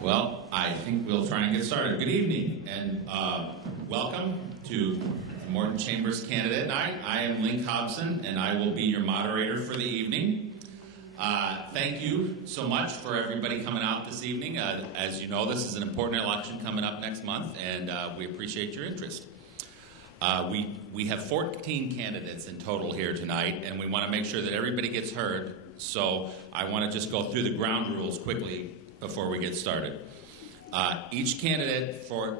Well, I think we'll try and get started. Good evening and welcome to the Morton Chambers Candidate Night. I am Link Hobson and I will be your moderator for the evening. Thank you so much for everybody coming out this evening. As you know, this is an important election coming up next month and we appreciate your interest. We have 14 candidates in total here tonight and we want to make sure that everybody gets heard. So I want to just go through the ground rules quickly before we get started. Each candidate for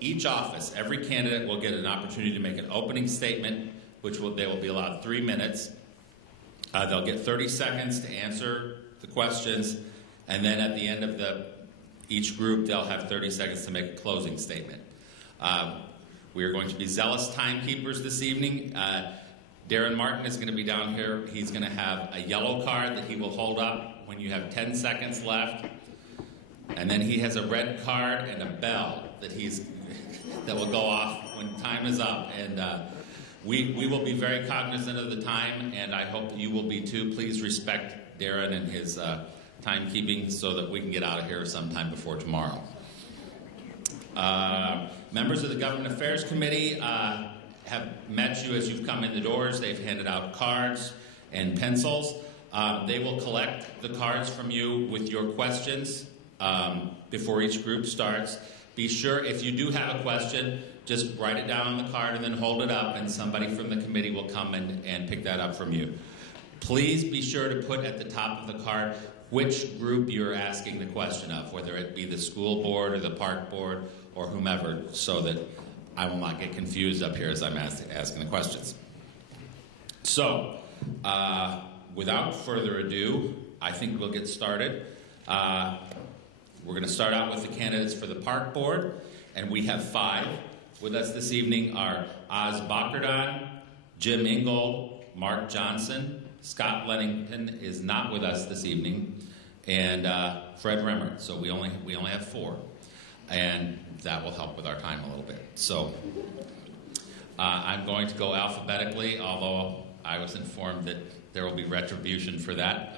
each office, every candidate will get an opportunity to make an opening statement, they will be allowed 3 minutes. They'll get 30 seconds to answer the questions, and then at the end of each group, they'll have 30 seconds to make a closing statement. We are going to be zealous timekeepers this evening. Darren Martin is going to be down here. He's going to have a yellow card that he will hold up when you have 10 seconds left. And then he has a red card and a bell that will go off when time is up. And we will be very cognizant of the time, and I hope you will be too. Please respect Darren and his timekeeping so that we can get out of here sometime before tomorrow. Members of the Government Affairs Committee have met you as you've come in the doors. They've handed out cards and pencils. They will collect the cards from you with your questions before each group starts. Be sure, if you do have a question, just write it down on the card and then hold it up, and somebody from the committee will come and pick that up from you. Please be sure to put at the top of the card which group you're asking the question of, whether it be the school board or the park board or whomever, so that I will not get confused up here as I'm asking the questions. So, without further ado, I think we'll get started. We're going to start out with the candidates for the park board, and we have 5. With us this evening are Oz Bokerdon, Jim Ingold, Mark Johnson, Scott Lennington is not with us this evening, and Fred Remmer. So we only have 4, and that will help with our time a little bit. So I'm going to go alphabetically, although I was informed that there will be retribution for that.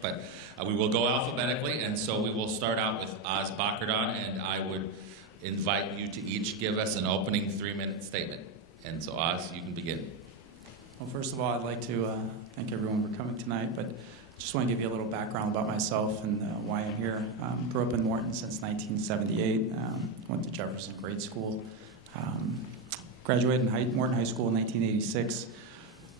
But we will go alphabetically, and so we will start out with Oz Bokerdon, and I would invite you to each give us an opening 3-minute statement. And so, Oz, you can begin. Well, first of all, I'd like to thank everyone for coming tonight, but just want to give you a little background about myself and why I'm here. Grew up in Morton since 1978, went to Jefferson Grade School, graduated Morton High School in 1986,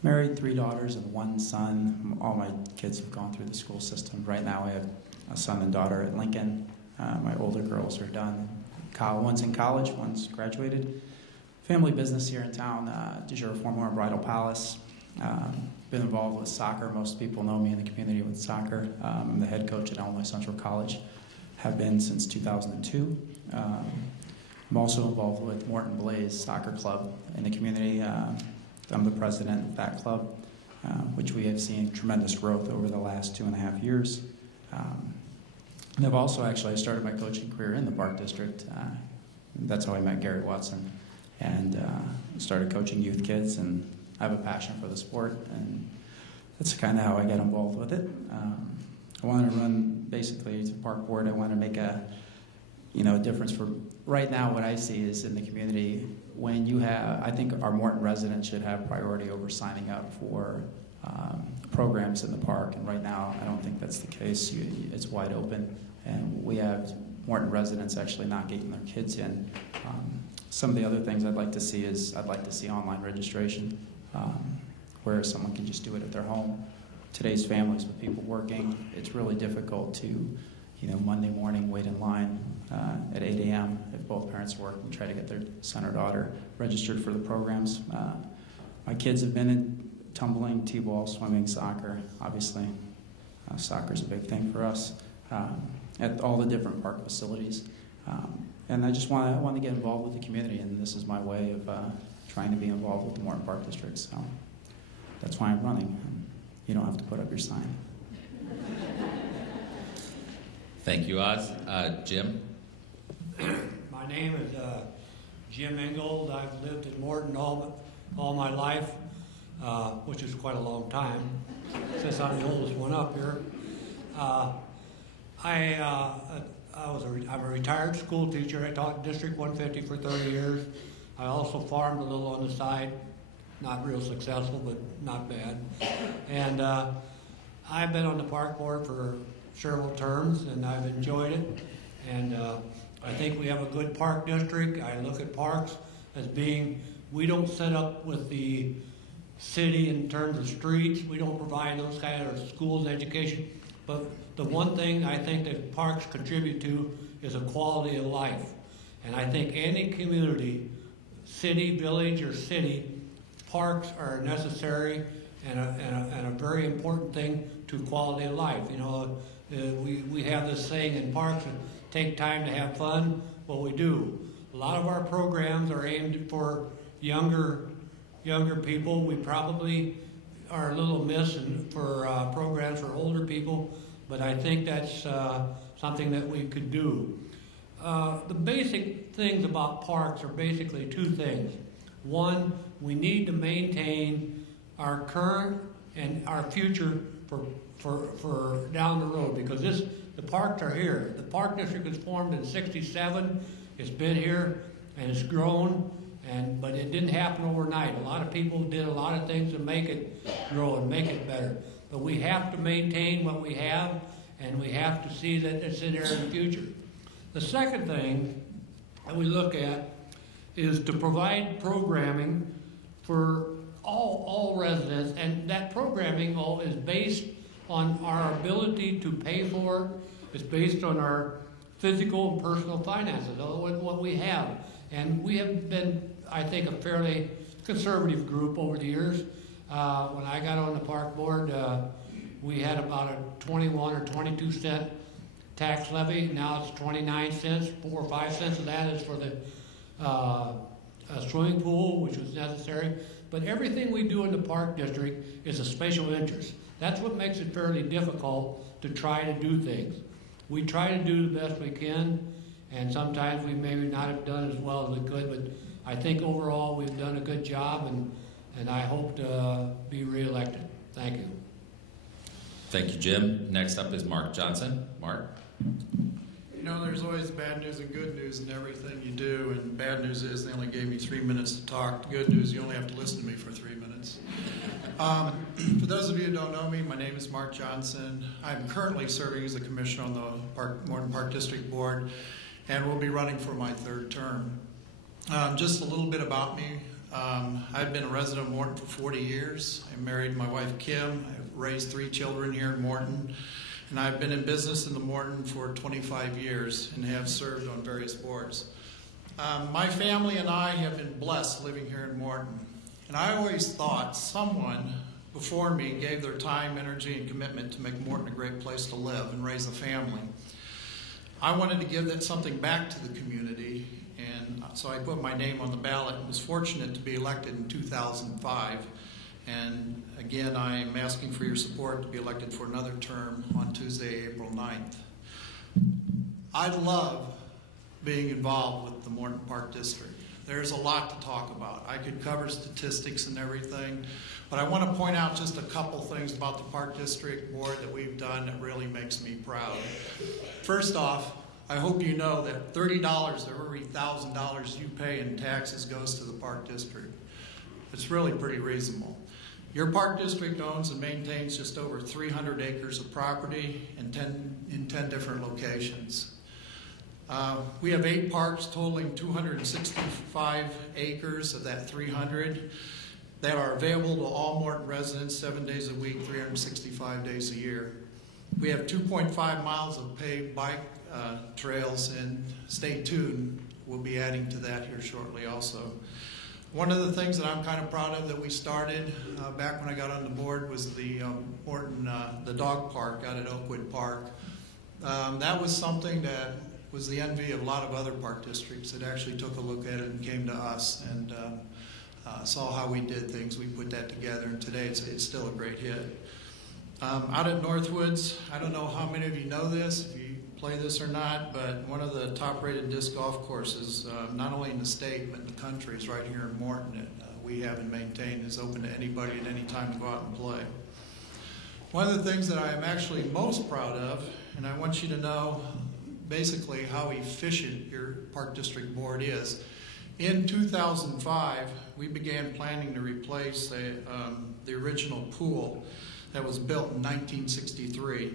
married 3 daughters and 1 son. All my kids have gone through the school system. Right now I have a son and daughter at Lincoln. My older girls are done. One's in college, one's graduated. Family business here in town, de jure former Bridal Palace. Been involved with soccer. Most people know me in the community with soccer. I'm the head coach at Illinois Central College. Have been since 2002. I'm also involved with Morton Blaze Soccer Club in the community. I'm the president of that club, which we have seen tremendous growth over the last 2.5 years. And I've also I started my coaching career in the Park District. That's how I met Gary Watson, and started coaching youth kids, and I have a passion for the sport, and that's kind of how I got involved with it. I wanted to run basically to park board. I want to make a difference for right now. What I see is in the community, when you have, I think our Morton residents should have priority over signing up for programs in the park, and right now I don't think that's the case. It's wide open, and we have Morton residents actually not getting their kids in. Some of the other things I'd like to see is online registration, where someone can just do it at their home. Today's families with people working, it's really difficult to, Monday morning wait in line at 8 a.m. if both parents work and try to get their son or daughter registered for the programs. My kids have been in tumbling, t-ball, swimming, soccer, obviously. Soccer's a big thing for us at all the different park facilities. And I just want to get involved with the community, and this is my way of trying to be involved with the Morton Park District. So that's why I'm running. You don't have to put up your sign. Thank you, Oz. Jim? My name is Jim Ingold. I've lived in Morton all my life, which is quite a long time, since I'm the oldest one up here. I I'm a retired school teacher. I taught District 150 for 30 years. I also farmed a little on the side. Not real successful, but not bad. And I've been on the park board for several terms, and I've enjoyed it. And I think we have a good park district. I look at parks as being, we don't set up with the city in terms of streets. We don't provide those kind of schools, education. But the one thing I think that parks contribute to is a quality of life. And I think any community, city, village, or city, parks are necessary and a very important thing to quality of life. You know, we have this saying in parks, take time to have fun. Well, we do. A lot of our programs are aimed for younger people. We probably are a little missing for programs for older people, but I think that's something that we could do. The basic things about parks are basically two things. One, we need to maintain our current and our future for down the road, because the parks are here. The park district was formed in '67. It's been here and it's grown, but it didn't happen overnight. A lot of people did a lot of things to make it grow and make it better. But we have to maintain what we have, and we have to see that it's in there in the future. The second thing that we look at is to provide programming for all residents, and that programming all is based on our ability to pay for it. It's based on our physical and personal finances, what we have. And we have been, I think, a fairly conservative group over the years. When I got on the park board, we had about a 21 or 22 cent tax levy. Now it's 29 cents. 4 or 5 cents of that is for the swimming pool, which was necessary. But everything we do in the park district is a special interest. That's what makes it fairly difficult to try to do things. We try to do the best we can, and sometimes we maybe not have done as well as we could, but I think overall we've done a good job, and I hope to be reelected. Thank you. Thank you, Jim. Next up is Mark Johnson. Mark? You know, there's always bad news and good news in everything you do, and bad news is they only gave me 3 minutes to talk. The good news, you only have to listen to me for 3 minutes. For those of you who don't know me, my name is Mark Johnson. I'm currently serving as a commissioner on the Morton Park District Board, and will be running for my 3rd term. Just a little bit about me. I've been a resident of Morton for 40 years. I married my wife Kim. I've raised 3 children here in Morton. And I've been in business in the Morton for 25 years and have served on various boards. My family and I have been blessed living here in Morton. And I always thought someone before me gave their time, energy, and commitment to make Morton a great place to live and raise a family. I wanted to give that something back to the community, and so I put my name on the ballot and was fortunate to be elected in 2005. And again, I am asking for your support to be elected for another term on Tuesday, April 9th. I love being involved with the Morton Park District. There's a lot to talk about. I could cover statistics and everything, but I want to point out just a couple things about the Park District Board that we've done that really makes me proud. First off, I hope you know that $30 of every $1,000 you pay in taxes goes to the Park District. It's really pretty reasonable. Your park district owns and maintains just over 300 acres of property in 10 different locations. We have 8 parks totaling 265 acres of that 300 that are available to all Morton residents 7 days a week, 365 days a year. We have 2.5 miles of paved bike trails, and stay tuned. We'll be adding to that here shortly also. One of the things that I'm kind of proud of that we started back when I got on the board was the Morton, the dog park out at Oakwood Park. That was something that was the envy of a lot of other park districts that actually took a look at it and came to us and saw how we did things. We put that together, and today it's still a great hit. Out at Northwoods, I don't know how many of you know this, if you play this or not, but one of the top-rated disc golf courses, not only in the state but in the country, is right here in Morton that we have and maintain. Is open to anybody at any time to go out and play. One of the things that I am actually most proud of, and I want you to know basically how efficient your Park District Board is. In 2005, we began planning to replace the original pool that was built in 1963.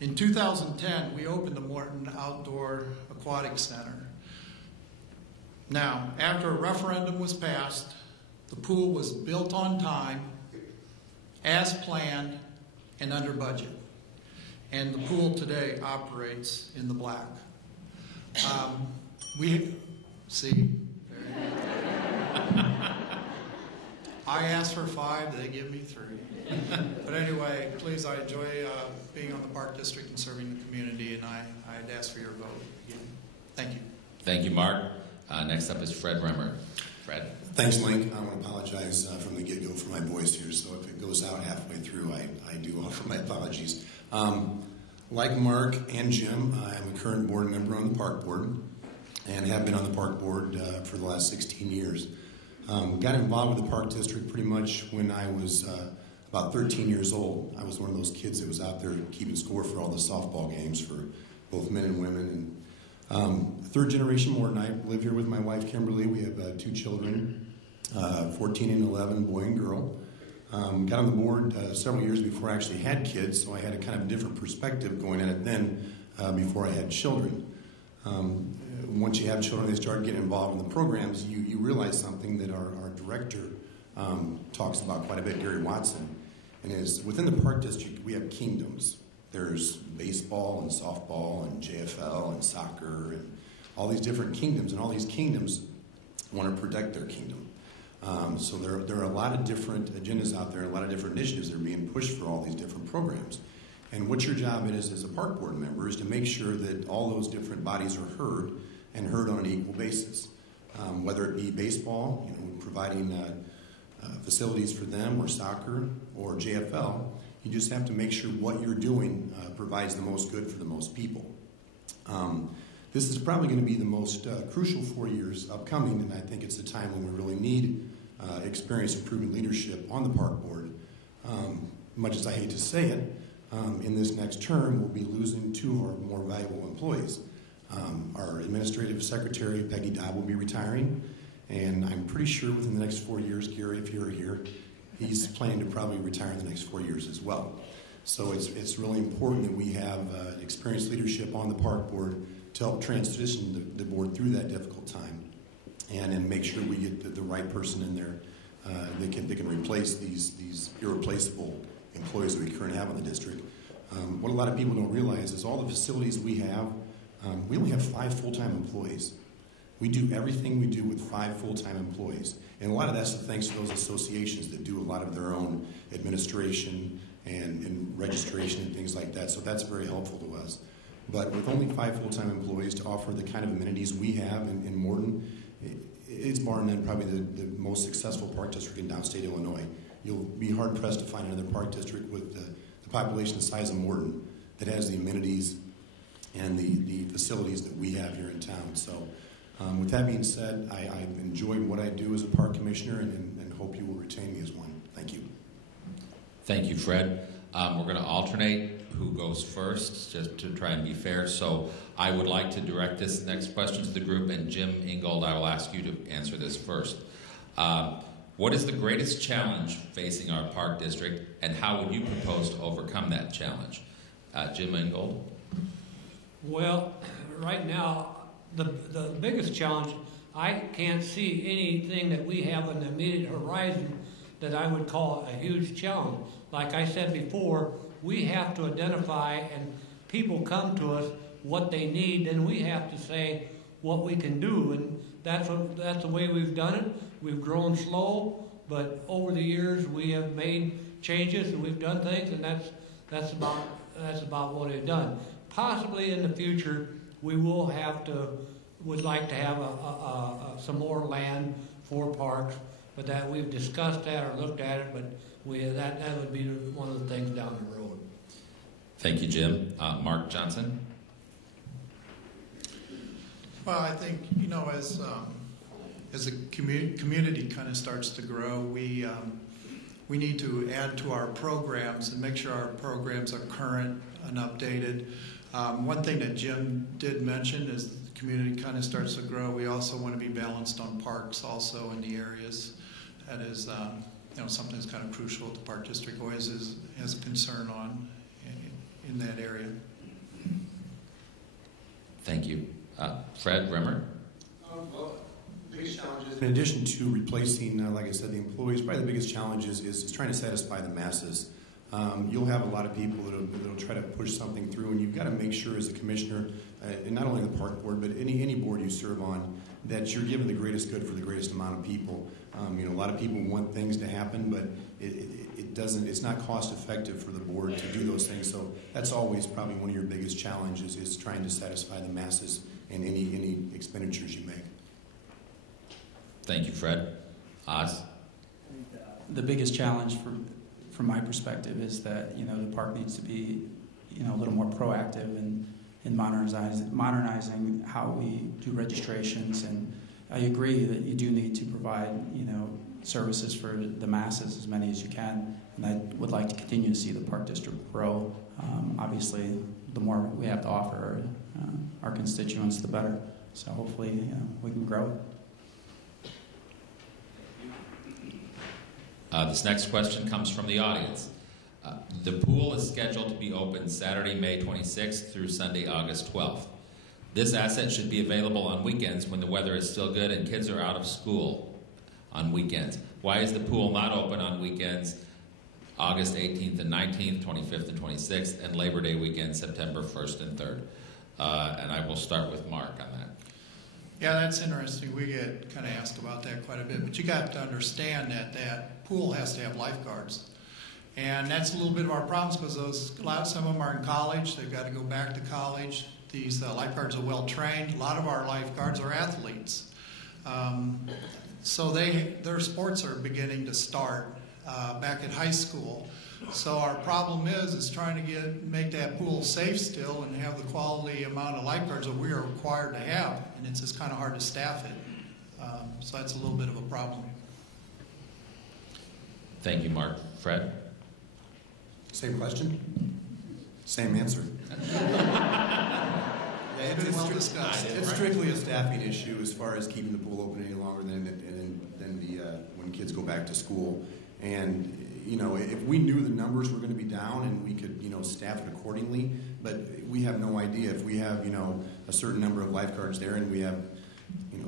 In 2010, we opened the Morton Outdoor Aquatic Center. Now, after a referendum was passed, the pool was built on time, as planned, and under budget. And the pool today operates in the black. I asked for 5, they give me 3. But anyway, please, I enjoy being on the Park District and serving the community, and I'd ask for your vote again. Thank you. Thank you, Mark. Next up is Fred Remmer. Fred. Thanks, Mike. I want to apologize from the get-go for my voice here, so if it goes out halfway through, I do offer my apologies. Like Mark and Jim, I'm a current board member on the Park Board and have been on the Park Board for the last 16 years. Got involved with the Park District pretty much when I was about 13 years old. I was one of those kids that was out there keeping score for all the softball games for both men and women. And third generation Morton. I live here with my wife Kimberly. We have 2 children, 14 and 11, boy and girl. Got on the board several years before I actually had kids, so I had a kind of different perspective going at it then before I had children. Once you have children, they start getting involved in the programs, you realize something that our director talks about quite a bit, Gary Watson, and is within the Park District we have kingdoms. There's baseball and softball and JFL and soccer and all these different kingdoms, and all these kingdoms want to protect their kingdom. So there are a lot of different agendas out there, a lot of different initiatives that are being pushed for all these different programs. And what your job is as a Park Board member is to make sure that all those different bodies are heard and heard on an equal basis. Whether it be baseball, providing facilities for them, or soccer, or JFL, you just have to make sure what you're doing provides the most good for the most people. This is probably going to be the most crucial 4 years upcoming, and I think it's the time when we really need experienced and proven leadership on the Park Board. Much as I hate to say it, in this next term, we'll be losing 2 of our more valuable employees. Our administrative secretary, Peggy Dodd, will be retiring, and I'm pretty sure within the next 4 years, Gary, if you're here, he's planning to probably retire in the next 4 years as well. So it's really important that we have experienced leadership on the Park Board to help transition the board through that difficult time, and make sure we get the right person in there that can replace these irreplaceable employees that we currently have in the district. What a lot of people don't realize is all the facilities we have, we only have 5 full-time employees. We do everything we do with 5 full-time employees. And a lot of that's thanks to those associations that do a lot of their own administration and registration and things like that. So that's very helpful to us. But with only 5 full-time employees to offer the kind of amenities we have in Morton, it's bar none probably the most successful park district in downstate Illinois. You'll be hard-pressed to find another park district with the population the size of Morton that has the amenities and the facilities that we have here in town. So with that being said, I enjoy what I do as a park commissioner and hope you will retain me as one. Thank you. Thank you, Fred. We're going to alternate who goes first, just to try and be fair. So I would like to direct this next question to the group, and Jim Ingold, I will ask you to answer this first. What is the greatest challenge facing our park district, and how would you propose to overcome that challenge? Jim Ingold? Well, right now, the biggest challenge, I can't see anything that we have on the immediate horizon that I would call a huge challenge. Like I said before, we have to identify, and people come to us what they need, and we have to say what we can do, and that's the way we've done it. We've grown slow, but over the years we have made changes and we've done things, and that's about what we've done. Possibly in the future we will would like to have some more land for parks, but that we've discussed that or looked at it, but that would be one of the things down the road. Thank you, Jim. Mark Johnson? Well, I think, as the community kind of starts to grow, we need to add to our programs and make sure our programs are current and updated. One thing that Jim did mention is the community kind of starts to grow. We also want to be balanced on parks also in the areas. That is something that's kind of crucial. The Park District always has a concern on in that area. Thank you. Fred Rimmer? Well, the biggest challenge is, in addition to replacing, like I said, the employees, probably the biggest challenge is trying to satisfy the masses. You'll have a lot of people that'll try to push something through, and you've got to make sure as a commissioner, and not only the park board, but any board you serve on, that you're giving the greatest good for the greatest amount of people. A lot of people want things to happen, but it doesn't. It's not cost effective for the board to do those things. So that's always probably one of your biggest challenges is trying to satisfy the masses in any expenditures you make. Thank you, Fred. Oz? The biggest challenge from my perspective is that the park needs to be a little more proactive in modernizing how we do registrations, and I agree that you do need to provide services for the masses, as many as you can, and I would like to continue to see the Park District grow. Obviously, the more we have to offer our constituents, the better. So hopefully we can grow it. This next question comes from the audience. The pool is scheduled to be open Saturday, May 26th through Sunday, August 12th. This asset should be available on weekends when the weather is still good and kids are out of school on weekends. Why is the pool not open on weekends, August 18th and 19th, 25th and 26th, and Labor Day weekend, September 1st and 3rd? And I will start with Mark on that. Yeah, that's interesting. We get kind of asked about that quite a bit. But you got to understand that pool has to have lifeguards. And that's a little bit of our problems because some of them are in college. They've got to go back to college. These lifeguards are well trained. A lot of our lifeguards are athletes. So their sports are beginning to start back at high school. So our problem is trying to make that pool safe still and have the quality amount of lifeguards that we are required to have. And it's just kind of hard to staff it. So that's a little bit of a problem. Thank you, Mark. Fred? Same question? Same answer. It's strictly a staffing issue as far as keeping the pool open any longer than when kids go back to school. And if we knew the numbers were going to be down and we could staff it accordingly, but we have no idea. If we have a certain number of lifeguards there and we have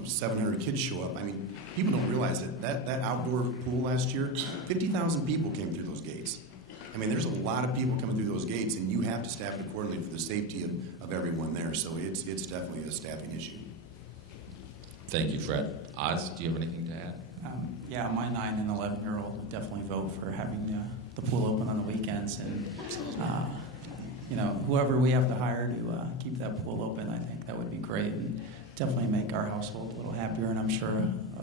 700 kids show up, I mean, people don't realize that outdoor pool last year, 50,000 people came through those gates. I mean, there's a lot of people coming through those gates, and you have to staff it accordingly for the safety of everyone there. So it's definitely a staffing issue. Thank you, Fred. Oz, do you have anything to add? Yeah, my 9 and 11-year-old would definitely vote for having the pool open on the weekends, and whoever we have to hire to keep that pool open, I think that would be great, and definitely make our household a little happier, and I'm sure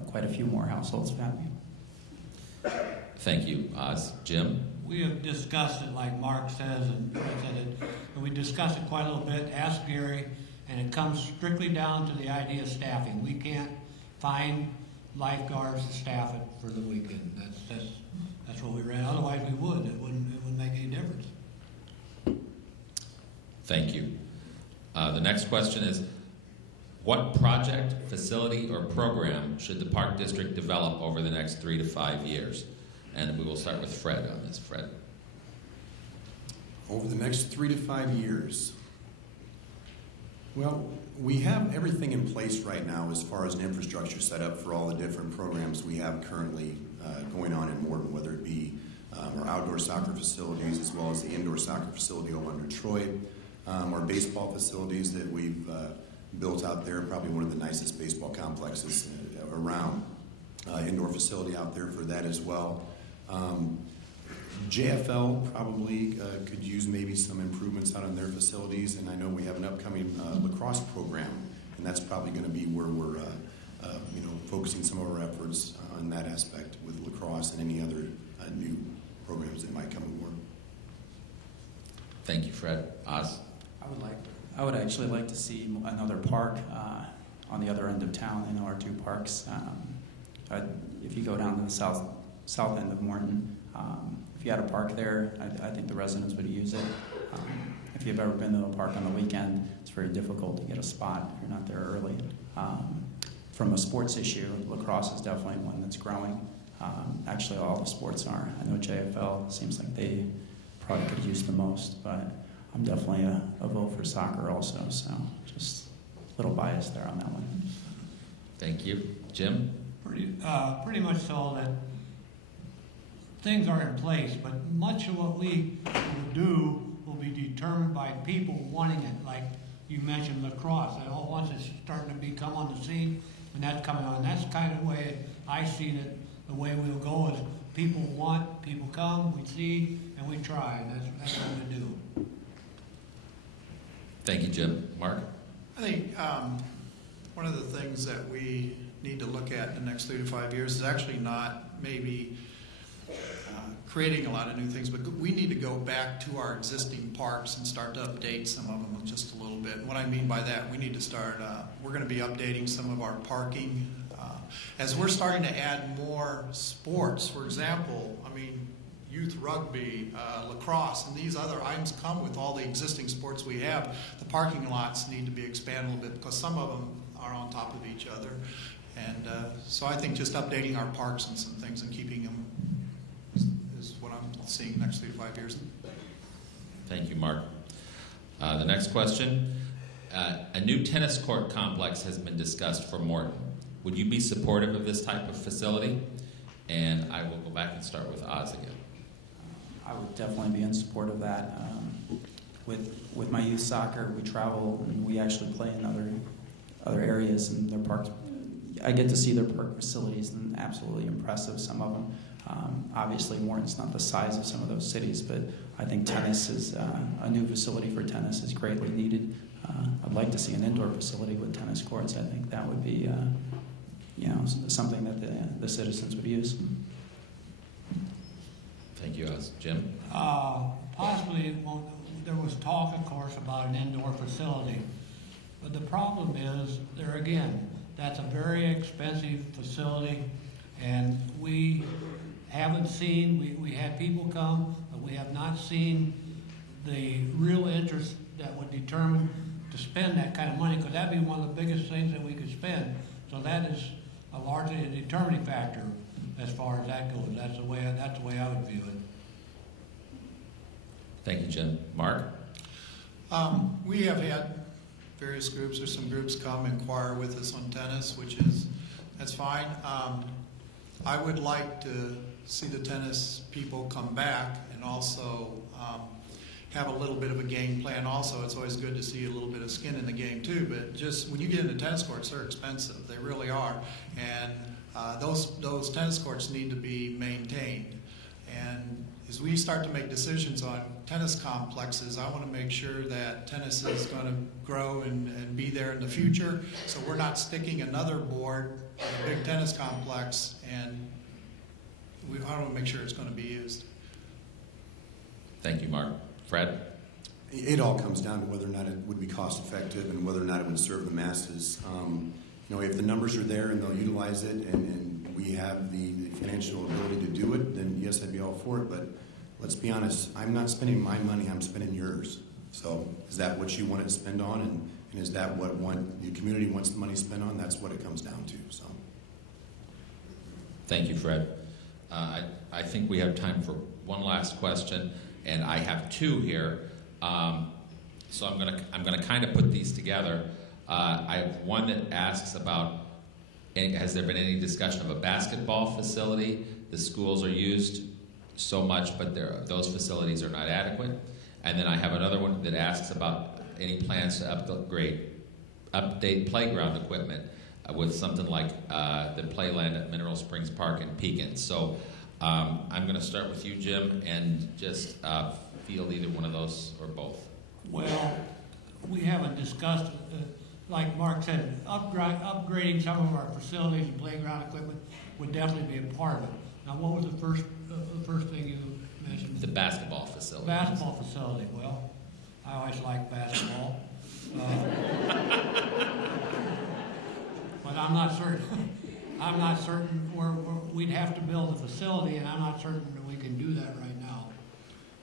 quite a few more households happy. Thank you, Oz. Jim? We have discussed it, like Mark says, and I said it, and we discussed it quite a little bit. Ask Gary, and it comes strictly down to the idea of staffing. We can't find lifeguards to staff it for the weekend. That's what we ran. Otherwise, we would. It wouldn't make any difference. Thank you. The next question is, what project, facility, or program should the Park District develop over the next 3 to 5 years? And we will start with Fred on this. Fred. Over the next 3 to 5 years, well, we have everything in place right now as far as an infrastructure set up for all the different programs we have currently going on in Morton, whether it be our outdoor soccer facilities as well as the indoor soccer facility over in Detroit, our baseball facilities that we've built out there, probably one of the nicest baseball complexes around. Indoor facility out there for that as well. JFL probably could use maybe some improvements out on their facilities, and I know we have an upcoming lacrosse program, and that's probably going to be where we're focusing some of our efforts on that aspect with lacrosse and any other new programs that might come aboard. Thank you, Fred. Oz? I would actually like to see another park on the other end of town. I know our 2 parks. If you go down to the south end of Morton, if you had a park there, I think the residents would use it. if you've ever been to the park on the weekend, it's very difficult to get a spot if you're not there early. From a sports issue, lacrosse is definitely one that's growing. Actually, all the sports are. I know JFL seems like they probably could use the most, but I'm definitely a vote for soccer also, so just a little bias there on that one. Thank you. Jim? Pretty much so that things are in place, but much of what we will do will be determined by people wanting it. Like you mentioned lacrosse. Once it's starting to become on the scene, and that's coming on. That's kind of the way I see it. The way we'll go is people want, people come, we see, and we try. That's what we do. Thank you, Jim. Mark? I think one of the things that we need to look at in the next 3 to 5 years is actually not maybe creating a lot of new things, but we need to go back to our existing parks and start to update some of them just a little bit. And what I mean by that, we need to start, we're going to be updating some of our parking. As we're starting to add more sports, for example, I mean, youth rugby, lacrosse, and these other items come with all the existing sports we have. The parking lots need to be expanded a little bit because some of them are on top of each other. And so I think just updating our parks and some things and keeping them is what I'm seeing next 3 to 5 years. Thank you, Mark. The next question. A new tennis court complex has been discussed for Morton. Would you be supportive of this type of facility? And I will go back and start with Oz again. I would definitely be in support of that. With my youth soccer, we travel and we actually play in other areas and their parks. I get to see their park facilities and absolutely impressive, some of them. Obviously, Morton's not the size of some of those cities, but I think tennis is a new facility for tennis is greatly needed. I'd like to see an indoor facility with tennis courts. I think that would be something that the citizens would use. Thank you, Oz. Jim? Possibly, there was talk, of course, about an indoor facility. But the problem is, there again, that's a very expensive facility, and we haven't seen, we had people come, but we have not seen the real interest that would determine to spend that kind of money, because that'd be one of the biggest things that we could spend. So that is largely a determining factor as far as that goes. That's the way I would view it. Thank you, Jim. Mark? We have had various groups or some groups come inquire with us on tennis, that's fine. I would like to see the tennis people come back and also have a little bit of a game plan also. It's always good to see a little bit of skin in the game too, but just when you get into tennis courts, they're expensive. They really are. And those tennis courts need to be maintained. And as we start to make decisions on tennis complexes, I want to make sure that tennis is going to grow and be there in the future. So we're not sticking another board in a big tennis complex, and I want to make sure it's going to be used. Thank you, Mark. Fred? It all comes down to whether or not it would be cost effective and whether or not it would serve the masses. If the numbers are there and they'll utilize it and we have the financial ability to do it, then yes, I'd be all for it. But let's be honest, I'm not spending my money, I'm spending yours. So is that what you want it to spend on? And is that what the community wants the money spent on? That's what it comes down to. So. Thank you, Fred. I think we have time for one last question, and I have two here. So I'm gonna kind of put these together. I have one that asks about, has there been any discussion of a basketball facility? The schools are used so much, but those facilities are not adequate. And then I have another one that asks about any plans to update playground equipment with something like the Playland at Mineral Springs Park in Pekin. So I'm going to start with you, Jim, and just field either one of those or both. Well, we haven't discussed, like Mark said, upgrading some of our facilities and playground equipment would definitely be a part of it. Now, what was the first thing you mentioned? The basketball facility. Basketball facility. Well, I always like basketball. But I'm not certain. I'm not certain we'd have to build a facility, and I'm not certain that we can do that right now.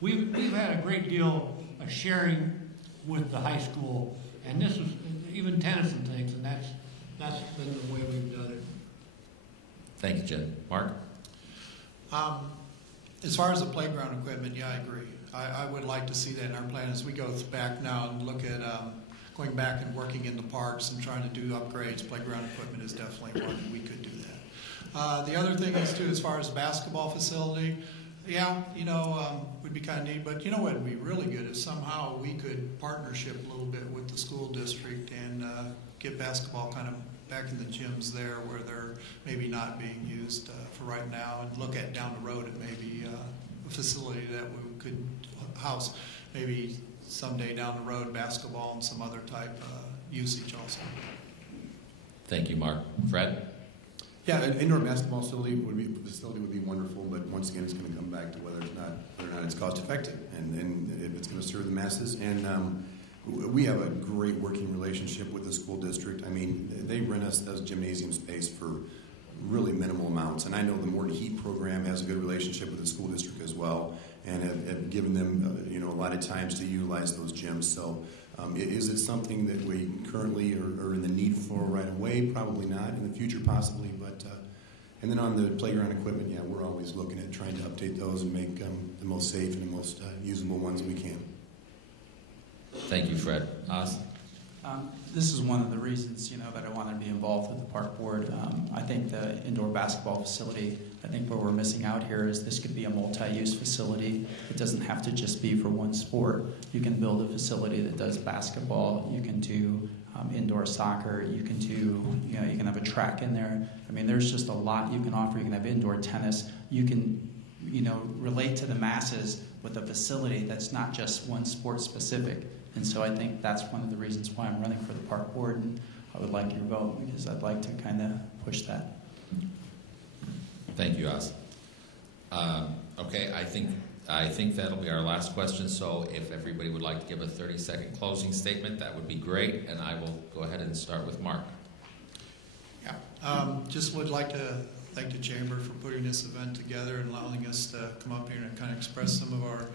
We've had a great deal of sharing with the high school. And this is even tennis and things, and that's been the way we've done it. Thank you, Jim. Mark? As far as the playground equipment, yeah, I agree. I would like to see that in our plan as we go back now and look at going back and working in the parks and trying to do upgrades. Playground equipment is definitely one, and we could do that. The other thing is, too, as far as basketball facility, yeah, would be kind of neat. But you know what would be really good if somehow we could partnership a little bit with the school district and get basketball kind of back in the gyms there where they're maybe not being used for right now, and look at down the road at maybe a facility that we could house maybe someday down the road basketball and some other type usage also. Thank you, Mark. Fred? Yeah, an indoor basketball facility would be wonderful, but once again, it's going to come back to whether or not it's cost effective, and if it's going to serve the masses. And we have a great working relationship with the school district. I mean, they rent us those gymnasium space for really minimal amounts, and I know the Morton Heat program has a good relationship with the school district as well, and have given them a lot of times to utilize those gyms. So. Is it something that we currently are in the need for right away? Probably not. In the future, possibly. But and then on the playground equipment, yeah, we're always looking at trying to update those and make the most safe and the most usable ones we can. Thank you, Fred. Oz? This is one of the reasons, that I want to be involved with the park board. I think the indoor basketball facility, I think what we're missing out here is this could be a multi-use facility. It doesn't have to just be for one sport. You can build a facility that does basketball. You can do indoor soccer. You can do, you can have a track in there. I mean, there's just a lot you can offer. You can have indoor tennis. You can, relate to the masses with a facility that's not just one sport specific. And so I think that's one of the reasons why I'm running for the park board, and I would like your vote because I'd like to kind of push that. Thank you, Oz. Okay, I think that'll be our last question. So if everybody would like to give a 30-second closing statement, that would be great. And I will go ahead and start with Mark. Yeah, just would like to thank the Chamber for putting this event together and allowing us to come up here and kind of express some of our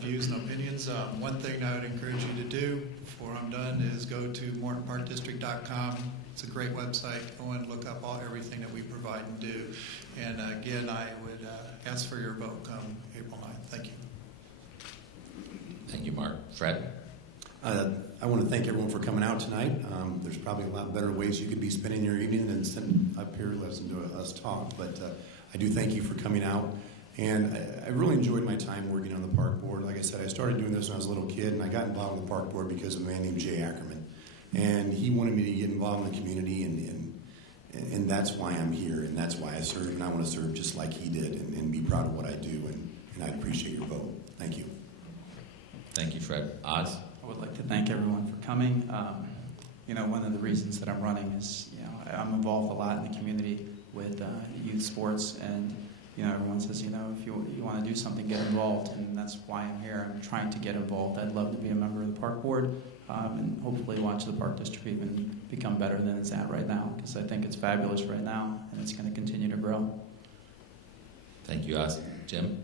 views and opinions. One thing I would encourage you to do before I'm done is go to mortonparkdistrict.com. It's a great website. Go and look up everything that we provide and do. And again, I would ask for your vote come April 9th. Thank you. Thank you, Mark. Fred? I want to thank everyone for coming out tonight. There's probably a lot better ways you could be spending your evening than sitting up here listening to us talk. But I do thank you for coming out. And I really enjoyed my time working on the park board. Like I said, I started doing this when I was a little kid, and I got involved in the park board because of a man named Jay Ackerman. And he wanted me to get involved in the community, and that's why I'm here, and that's why I serve, and I want to serve just like he did and be proud of what I do, and I appreciate your vote. Thank you. Thank you, Fred. Oz? I would like to thank everyone for coming. One of the reasons that I'm running is, I'm involved a lot in the community with youth sports, and everyone says, if you want to do something, get involved, and that's why I'm here. I'm trying to get involved. I'd love to be a member of the park board, and hopefully watch the park district even become better than it's at right now, because I think it's fabulous right now, and it's going to continue to grow. Thank you, Oz. Jim?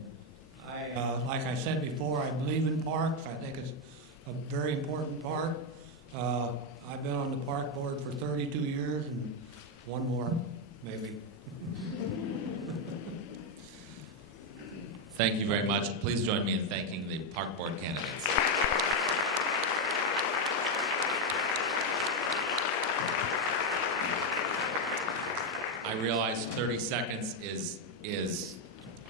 Like I said before, I believe in parks. I think it's a very important part. I've been on the park board for 32 years, and one more, maybe. Thank you very much. Please join me in thanking the park board candidates. I realize 30 seconds is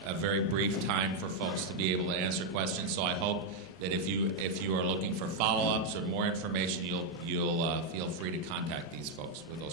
a very brief time for folks to be able to answer questions, so I hope that if you are looking for follow-ups or more information, you'll feel free to contact these folks with those